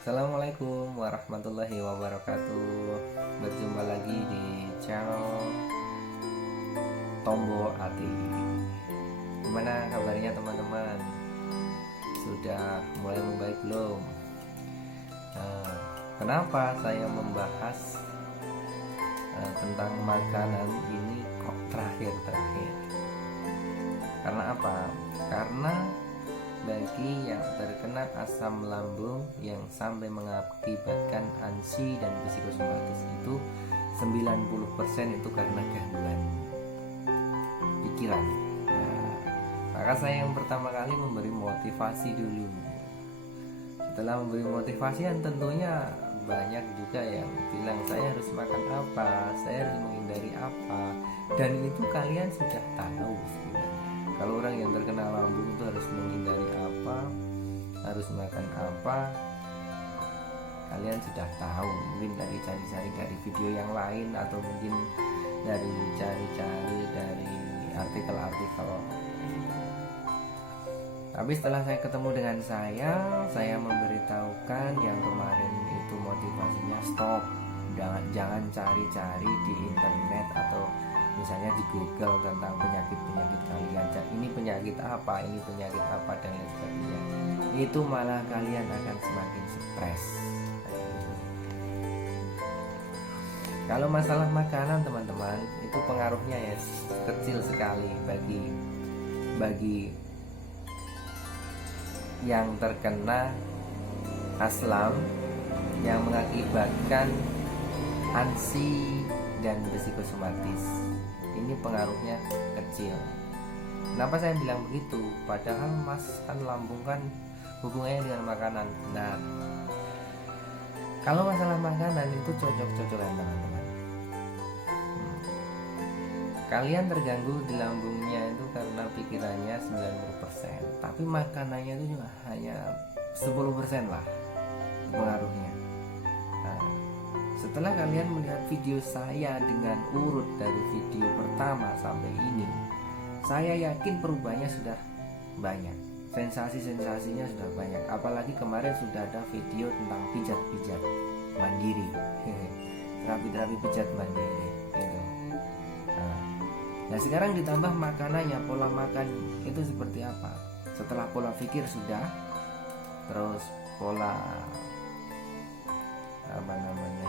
Assalamualaikum warahmatullahi wabarakatuh. Berjumpa lagi di channel Tombo Ati. Gimana kabarnya teman-teman? Sudah mulai membaik belum? Nah, kenapa saya membahas tentang makanan ini kok terakhir-terakhir? Karena apa? Karena bagi yang terkena asam lambung yang sampai mengakibatkan ANSI dan psikosomatis itu 90% itu karena gangguan pikiran. Nah, maka saya yang pertama kali memberi motivasi dulu. Setelah memberi motivasi kan tentunya banyak juga yang bilang saya harus makan apa, saya harus menghindari apa, dan itu kalian sudah tahu sebenarnya. Kalau orang yang terkena lambung itu harus menghindari apa, harus makan apa, kalian sudah tahu. Mungkin dari cari-cari dari video yang lain, atau mungkin dari cari-cari dari artikel-artikel. Tapi setelah saya ketemu dengan saya memberitahukan yang kemarin itu motivasinya stop. Jangan cari-cari di internet atau misalnya di Google tentang penyakit-penyakit kalian. Ini penyakit apa, ini penyakit apa, dan lain sebagainya. Itu malah kalian akan semakin stres. Kalau masalah makanan teman-teman, itu pengaruhnya ya kecil sekali bagi yang terkena aslam yang mengakibatkan ANSI dan psikosomatis. Ini pengaruhnya kecil. Kenapa saya bilang begitu? Padahal kan lambung kan hubungannya dengan makanan. Nah, kalau masalah makanan itu cocok-cocokan teman-teman. Kalian terganggu di lambungnya itu karena pikirannya 90%, tapi makanannya itu juga hanya 10% lah pengaruhnya. Nah, setelah kalian melihat video saya dengan urut dari video pertama sampai ini, saya yakin perubahannya sudah banyak, sensasi-sensasinya sudah banyak. Apalagi kemarin sudah ada video tentang pijat-pijat mandiri, terapi-terapi pijat mandiri gitu. Nah sekarang ditambah makanannya, pola makan itu seperti apa? Setelah pola pikir sudah, terus pola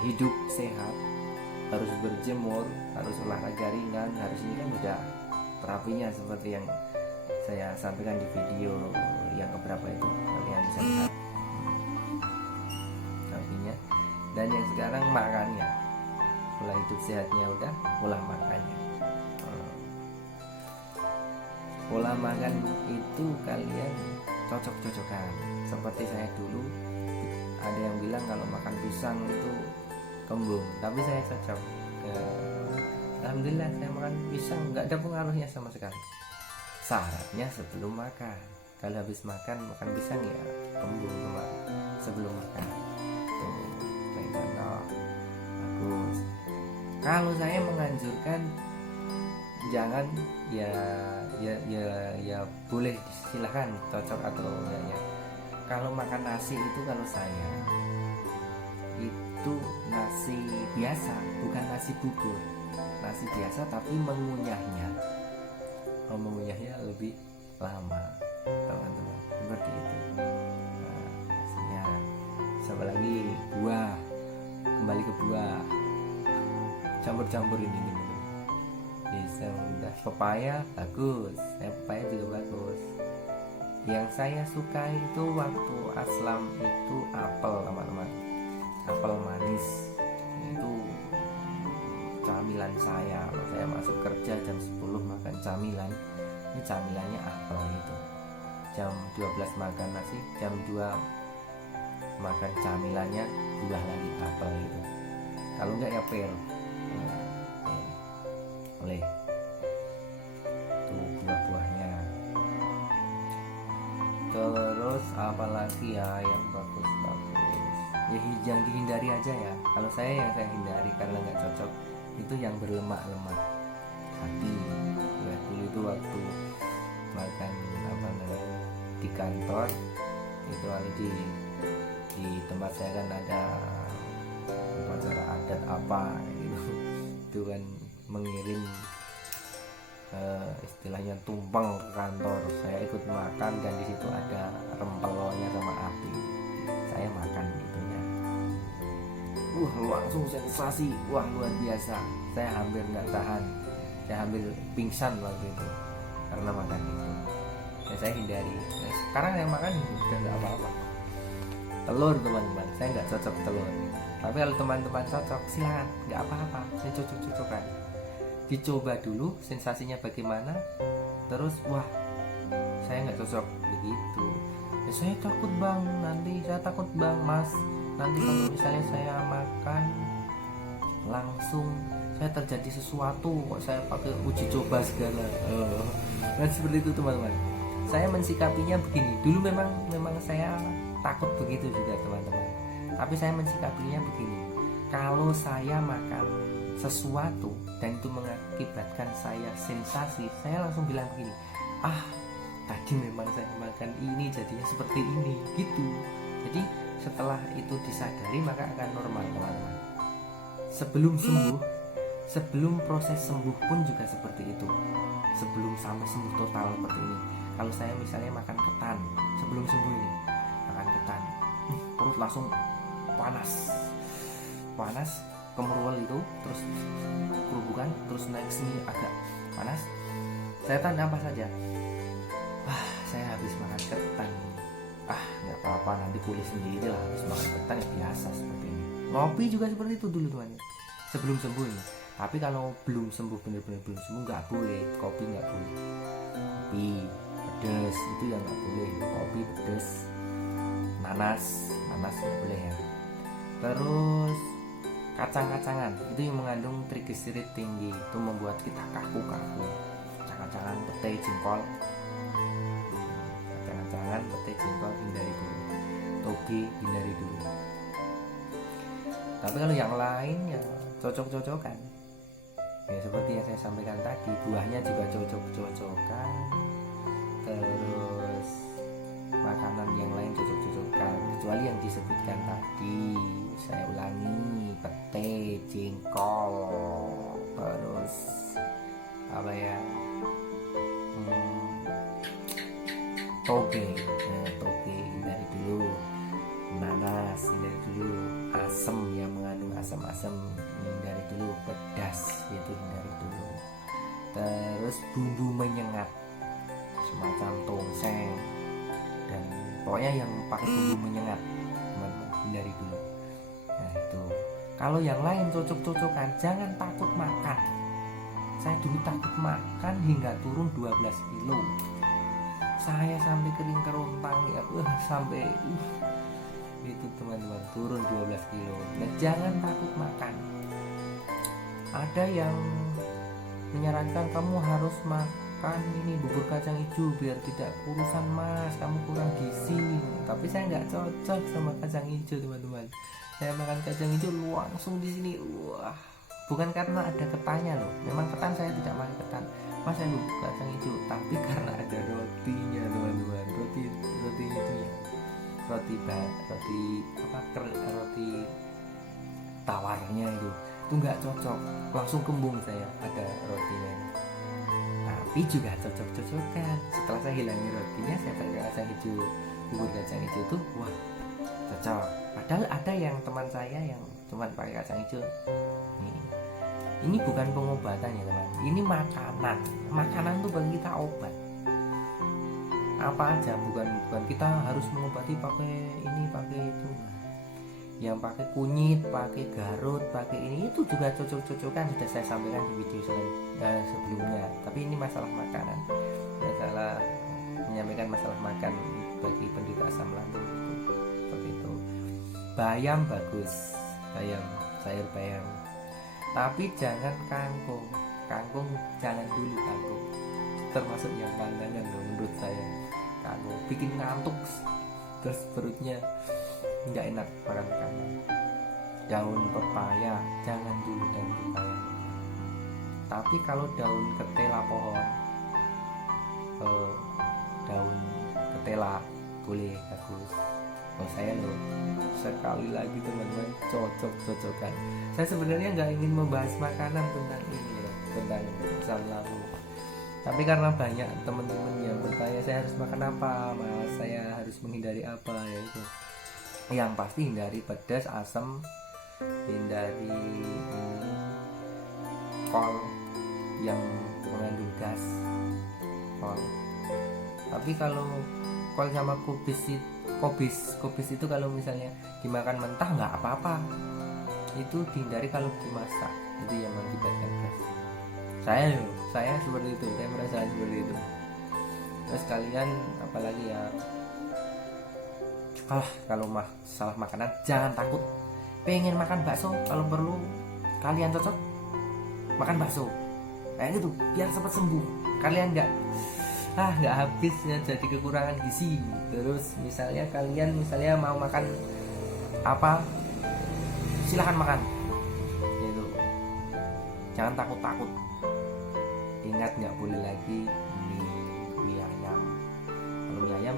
hidup sehat, harus berjemur, harus olahraga ringan, harus ini kan udah terapinya seperti yang saya sampaikan di video yang keberapa itu, kalian bisa lihat terapinya. Dan yang sekarang makannya, pola hidup sehatnya udah, pola makannya. Pola makan itu kalian cocok-cocokan. Seperti saya dulu, ada yang bilang kalau makan pisang itu kembung, tapi saya cocok. Alhamdulillah saya makan pisang nggak ada pengaruhnya sama sekali. Syaratnya sebelum makan. Kalau habis makan pisang ya kembung kemarin. Sebelum makan kayak contoh bagus. Kalau saya menganjurkan jangan, ya boleh, silahkan cocok atau enggaknya. Kalau makan nasi itu, kalau saya itu nasi biasa, bukan nasi bubur, nasi biasa, tapi mengunyahnya lebih lama teman-teman, seperti itu. Nah, nasinya sama lagi buah, kembali ke buah, campur-campur ini bisa. Udah pepaya bagus, pepaya juga bagus. Yang saya suka itu waktu aslam itu apel teman-teman, apel manis itu camilan saya. Kalau saya masuk kerja jam 10 makan camilan, ini camilannya apel itu. Jam 12 makan nasi, jam 2 makan camilannya buah lagi apel itu. Kalau enggak ya pil. Oleh tuh buah-buahnya. Terus apalagi ya yang bagus-bagus ya, yang dihindari aja ya. Kalau saya yang saya hindari karena nggak cocok itu yang berlemak-lemak hati ya. Dulu itu waktu makan di kantor itu di di tempat saya kan ada upacara adat apa gitu, itu kan mengirim istilahnya tumpeng ke kantor. Saya ikut makan dan di situ ada rempelonnya sama api, saya makan itunya. Langsung sensasi, luar biasa. Saya hampir nggak tahan, saya hampir pingsan waktu itu karena makan itu. Ya, saya hindari. Nah, sekarang yang makan udah nggak apa-apa. Telur teman-teman, saya nggak cocok telur. Tapi kalau teman-teman cocok, silakan, nggak apa-apa. Saya cocok-cocokan. Dicoba dulu sensasinya bagaimana. Terus saya nggak cocok begitu. Ya, saya takut bang, saya takut bang mas. Nanti kalau misalnya saya makan langsung saya terjadi sesuatu kok, saya pakai uji coba segala. Dan seperti itu teman-teman. Saya mensikapinya begini. Dulu memang saya takut begitu juga teman-teman. Tapi saya mensikapinya begini. Kalau saya makan sesuatu dan itu mengakibatkan saya sensasi, saya langsung bilang begini, tadi memang saya makan ini jadinya seperti ini gitu. Jadi setelah itu disadari maka akan normal teman-teman. Sebelum proses sembuh pun juga seperti itu. Sebelum sampai sembuh total seperti ini, kalau saya misalnya makan ketan sebelum sembuh ini, makan ketan, perut langsung panas kemeruel itu, terus kerubukan, terus naik sini agak panas, saya tanya apa saja, saya habis makan ketan, nggak apa-apa nanti pulih sendiri lah, habis makan ketan ya biasa seperti ini. Ngopi juga seperti itu dulu teman, sebelum sembuh ini. Tapi kalau belum sembuh, benar-benar belum sembuh, nggak boleh, kopi nggak boleh, kopi pedas itu yang nggak boleh, kopi pedas, nanas nggak boleh ya. Terus kacang-kacangan itu yang mengandung trigliserid tinggi, itu membuat kita kaku-kaku. Kacang-kacangan, petai, jengkol, hindari dulu. Toge hindari dulu. Tapi kalau yang lain ya cocok-cocokan. Ya seperti yang saya sampaikan tadi, buahnya juga cocok-cocokan. Terus makanan yang lain cocok-cocokan, kecuali yang disebutkan tadi. Saya ulangi, petai, jengkol, terus toge hindari dulu, nanas hindari dulu, asam yang mengandung asam-asam hindari dulu, pedas itu hindari dulu. Terus bumbu menyengat semacam tongseng dan pokoknya yang pakai bumbu menyengat hindari dulu. Nah itu. Kalau yang lain cocok-cocokan, jangan takut makan. Saya dulu takut makan hingga turun 12 kilo. Saya sampai kering kerontang ya, sampai itu teman-teman, turun 12 kilo. Nah, jangan takut makan. Ada yang menyarankan kamu harus makan ini bubur kacang hijau biar tidak kurusan mas, kamu kurang gizi. Tapi saya nggak cocok sama kacang hijau teman-teman. Saya makan kacang hijau langsung di sini, bukan karena ada ketannya loh. Memang ketan saya tidak makan ketan, mas saya bubur kacang hijau. Tapi karena ada rotinya teman-teman, roti itu ya, roti tawarnya itu nggak cocok, langsung kembung saya ada rotinya. Tapi juga cocok-cocokan. Setelah saya hilangi rotinya, saya pakai kacang hijau, bubur kacang hijau tuh cocok. Padahal ada yang teman saya yang cuma pakai kacang hijau. Ini bukan pengobatan ya teman, ini makanan tuh bagi kita obat. Apa aja, bukan kita harus mengobati pakai ini pakai itu. Yang pakai kunyit, pakai garut, pakai ini itu juga cocok-cocokan, sudah saya sampaikan di video sebelumnya. Tapi ini masalah makanan, menyampaikan masalah makan bagi penderita asam lambung seperti itu. Bayam bagus, sayur bayam. Tapi jangan kangkung jangan dulu kangkung. Termasuk yang pandangan loh menurut saya. Kangkung bikin ngantuk, terus perutnya nggak enak makan kangkung. Daun pepaya jangan dulu, daun pepaya. Tapi kalau daun ketela pohon, daun ketela boleh, bagus. Kalau saya loh sekali lagi teman-teman, cocok-cocokan. Saya sebenarnya nggak ingin membahas makanan tentang ini ya, tentang asam lambung. Tapi karena banyak teman-teman yang bertanya saya harus makan apa, mas, saya harus menghindari apa, ya itu. Yang pasti hindari pedas, asam, hindari kol yang mengandung gas, kol. Tapi kalau kol sama kubis itu kalau misalnya dimakan mentah nggak apa-apa, itu dihindari. Kalau dimasak itu yang mengakibatkan gas. Saya seperti itu, saya merasa seperti itu. Terus kalian apalagi ya, kalau salah makanan jangan takut. Pengen makan bakso, kalau perlu kalian cocok makan bakso kayak gitu biar cepat sembuh. Kalian nggak habis ya, jadi kekurangan gizi. Terus misalnya kalian mau makan apa, silahkan makan gitu, jangan takut. Ingat, nggak boleh lagi mie ayam. Kalau mie ayam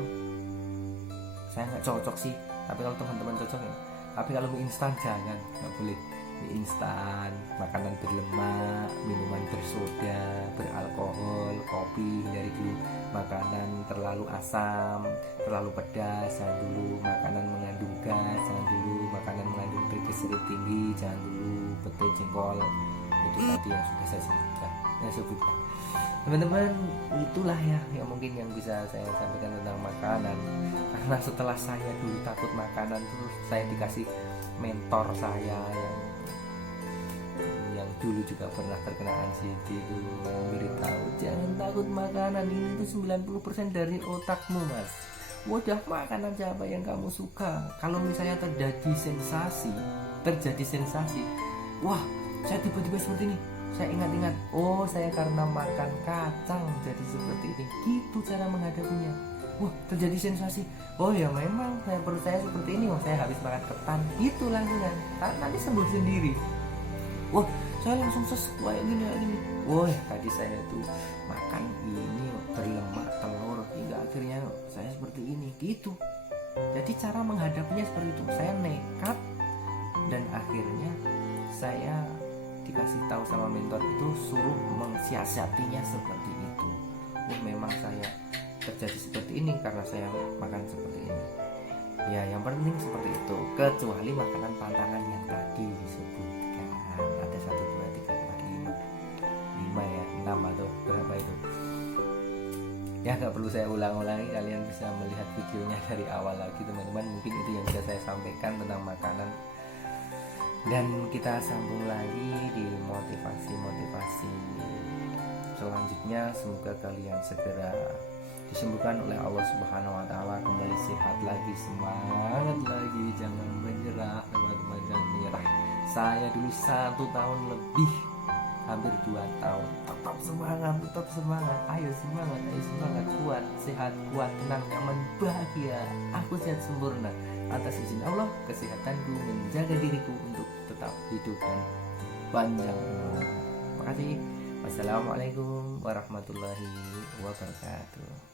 saya nggak cocok sih, tapi kalau teman-teman cocok ya. Tapi kalau mie instan jangan, nggak boleh. Mie instan, makanan berlemak, minuman bersoda, beralkohol, kopi dari dulu. Makanan terlalu asam, terlalu pedas jangan dulu. Makanan mengandung gas jangan dulu. Makanan mengandung trigliserid tinggi jangan dulu. Pete, jengkol, itu tadi yang sudah saya sebutkan. Teman-teman, itulah ya yang mungkin yang bisa saya sampaikan tentang makanan. Karena setelah saya dulu takut makanan, terus saya dikasih mentor saya yang dulu juga pernah terkena anxiety, itu memberitahu jangan takut makanan, ini tuh 90% dari otakmu, mas. Wadah, makan aja apa yang kamu suka. Kalau misalnya terjadi sensasi, wah, saya tiba-tiba seperti ini, saya ingat-ingat, oh saya karena makan kacang jadi seperti ini, gitu cara menghadapinya. Wah, terjadi sensasi, oh ya memang perut saya seperti ini, saya habis makan ketan, gitu langsung kan, nanti sembuh sendiri. Wah, saya langsung kayak gini. Wah, tadi saya tuh makan ini berlemak telur, hingga akhirnya saya seperti ini, gitu. Jadi cara menghadapinya seperti itu. Saya nekat dan akhirnya saya dikasih tahu sama mentor itu, suruh mensiasatinya seperti itu. Memang saya terjadi seperti ini karena saya makan seperti ini. Ya, yang penting seperti itu. Kecuali makanan pantangan yang tadi disebutkan. Ada 1, 2, 3, 4, 5 ya, 6 atau berapa itu. Ya, nggak perlu saya ulang-ulangi. Kalian bisa melihat videonya dari awal lagi, teman-teman. Mungkin itu yang bisa saya sampaikan tentang makanan. Dan kita sambung lagi di motivasi selanjutnya. Semoga kalian segera disembuhkan oleh Allah Subhanahu wa Ta'ala, kembali sehat lagi, semangat lagi, jangan menyerah teman-teman, jangan menyerah. Saya dulu 1 tahun lebih, hampir 2 tahun, tetap semangat, ayo semangat, kuat, sehat, kuat, tenang, nyaman, bahagia. Aku sehat sempurna atas izin Allah. Kesehatanku menjaga diriku untuk tetap hidup dan panjang umur. Terima kasih. Wassalamualaikum warahmatullahi wabarakatuh.